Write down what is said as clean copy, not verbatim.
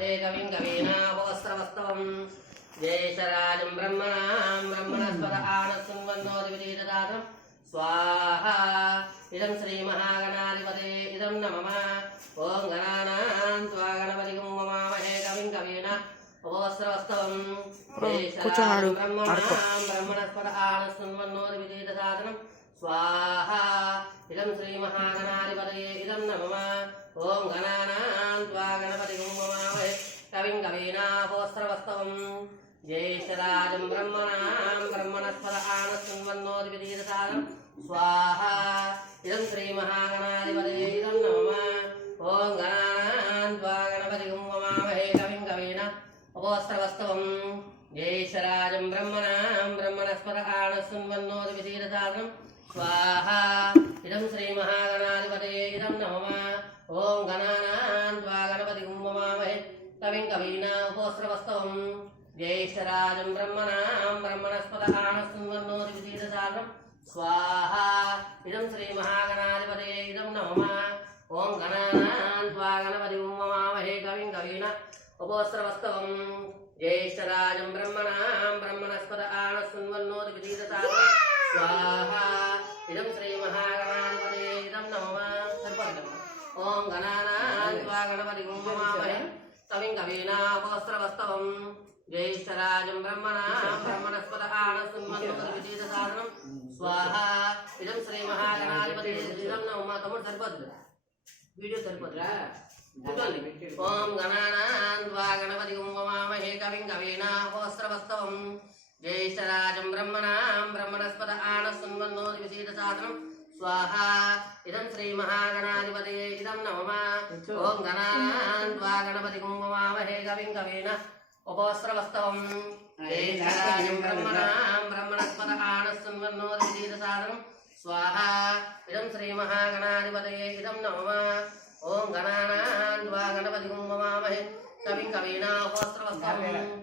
महे कविं कवीनाभवस्त्रवस्तवं जयेशराजं ब्रह्मणां ब्रह्मणस्पद आनस्सुन्वन्नोदिविदीतदातं स्वाहा इदं श्रीमहागणाधिपते इदं नमः ॐ गणानां त्वा गणपतिं ममामहे कविं कवीनाभवस्त्रवस्तवं जयेशराजं ब्रह्मणां ब्रह्मणस्पद आनस्सुन्वन्नोदिविदीतदातं स्वाहा इदं श्रीमहागणाधिपते इदं नमः ओम गणानां त्वा गणपतिं ममामहे कविं कवीनाभवस्त्रवस्तवं जयेशराजं ब्रह्मणां ब्रह्मणस्पद आनस्सुन्वन्नोदिविदीतदातं स्वाहा इदं श्रीमहागणाधिपते इदं नमः ओम गणानां त्वा गणपतिं ममामहे कविं कवीनाभवस्त्रवस्तवं जयेशराजं ब्रह्मणां ब्रह्मणस्पद आनस्सुन्वन्नोदिविदीतदातं स्वाहा इदं श्रीमहागणाधिपते इदं नमः ओम गणानां त्वा गणपतिं ममामहे कविं कवीनाभवस्त्रवस्तवं ज्येष्ठराजं ब्रह्मणां ब्रह्मणस्पद आनस्सुन्वन्नोदिविदीतदातं स्वाहा इदं श्रीमहागणाधिपते इदं नमः ओम गणानां त्वा गणपतिं ममामहे कविं कवीनाभवस्त्रवस्तवं ज्येष्ठराजं ब्रह्मणां ब्रह्मणस्पद आनस्सुन्वन्नोदिविदीतदातं स्वाहा इदं श्रीमहागणाधिपते इदं नमः ओम गणानां त्वा गणपतिं ममामहे कविं कवीनाभवस्त्रवस्तवं ज्येष्ठराजं ब्रह्मणां ब्रह्मणस्पद आनस्सुन्वन्नोदिविदीतदातं स्वाहा इदं श्रीमहागणाधिपते इदं नमः तमुడు సరిపోద్ది వీడియో సరిపోద్దిరా ఓం గణానాం त्वा गणपतिं ममामहे कविं कवीनाभवस्त्रवस्तवं ज्येष्ठराजं ब्रह्मणां ब्रह्मणस्पद आनस्सुन्वन्नोदिविदीतदातं स्वाहा इदं श्रीमहागणाधिपते इदं नमः ओम गणानां त्वा गणपतिं ममामहे कविं कवीनाभवस्त्रवस्तवं जयेशराजं ब्रह्मणां ब्रह्मणस्पद आनस्सुन्वन्नोदिविदीतदातं स्वाहा इदं श्रीमहागणाधिपते इदं नमः ओम गणानां त्वा गणपतिं ममामहे कविं कवीनाभवस्त्रवस्तवं